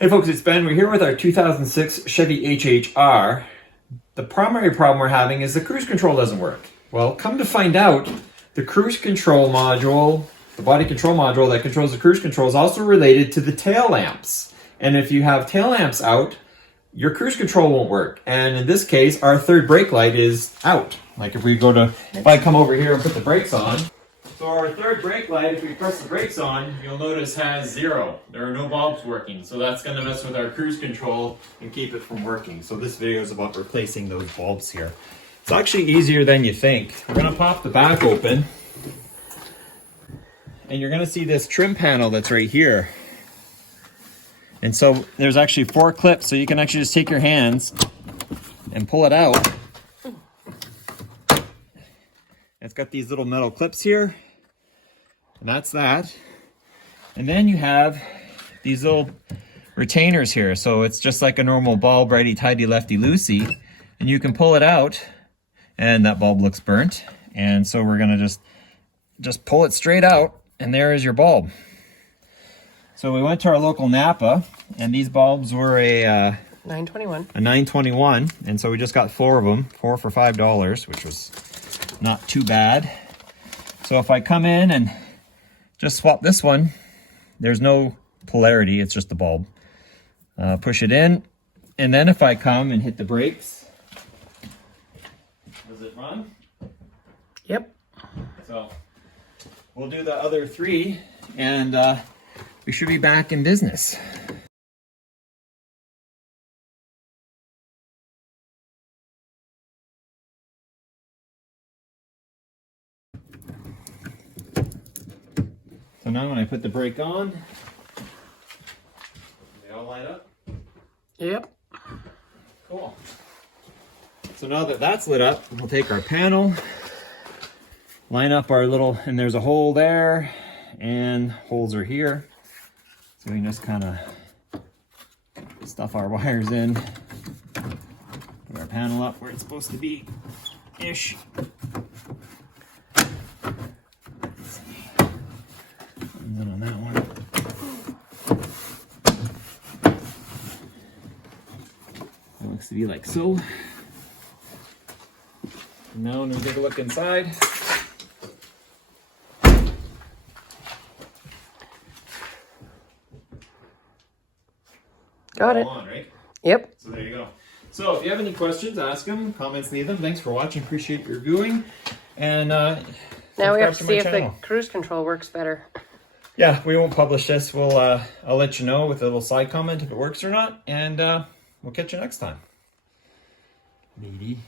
Hey folks, it's Ben. We're here with our 2006 Chevy HHR. The primary problem we're having is the cruise control doesn't work. Well, come to find out, the cruise control module, the body control module that controls the cruise control, is also related to the tail lamps. And if you have tail lamps out, your cruise control won't work. And in this case, our third brake light is out. Like if I come over here and put the brakes on, so our third brake light, if we press the brakes on, you'll notice has 0. There are no bulbs working. So that's going to mess with our cruise control and keep it from working. So this video is about replacing those bulbs here. It's actually easier than you think. We're going to pop the back open. And you're going to see this trim panel that's right here. And so there's actually 4 clips. So you can actually just take your hands and pull it out. It's got these little metal clips here. And that's that. And then you have these little retainers here. So it's just like a normal bulb, righty tighty, lefty loosey. And you can pull it out and that bulb looks burnt. And so we're gonna just pull it straight out and there is your bulb. So we went to our local Napa and these bulbs were a 921. A 921. And so we just got 4 of them, 4 for $5, which was not too bad. So if I come in and just swap this one, there's no polarity, it's just the bulb. Push it in, and then if I come and hit the brakes, does it run? Yep. So we'll do the other 3, and we should be back in business. So now when I put the brake on, they all light up? Yep. Cool. So now that that's lit up, we'll take our panel, line up our little, and there's a hole there, and holes are here. So we can just kind of stuff our wires in, put our panel up where it's supposed to be-ish. On that one. It looks to be like so. Now when we take a look inside. Got it. On, right? Yep. So there you go. So if you have any questions, ask them. Comments, leave them. Thanks for watching. Appreciate your viewing. And now we have to see if the cruise control works better. Yeah, we won't publish this. I'll let you know with a little side comment if it works or not, and we'll catch you next time. Lady.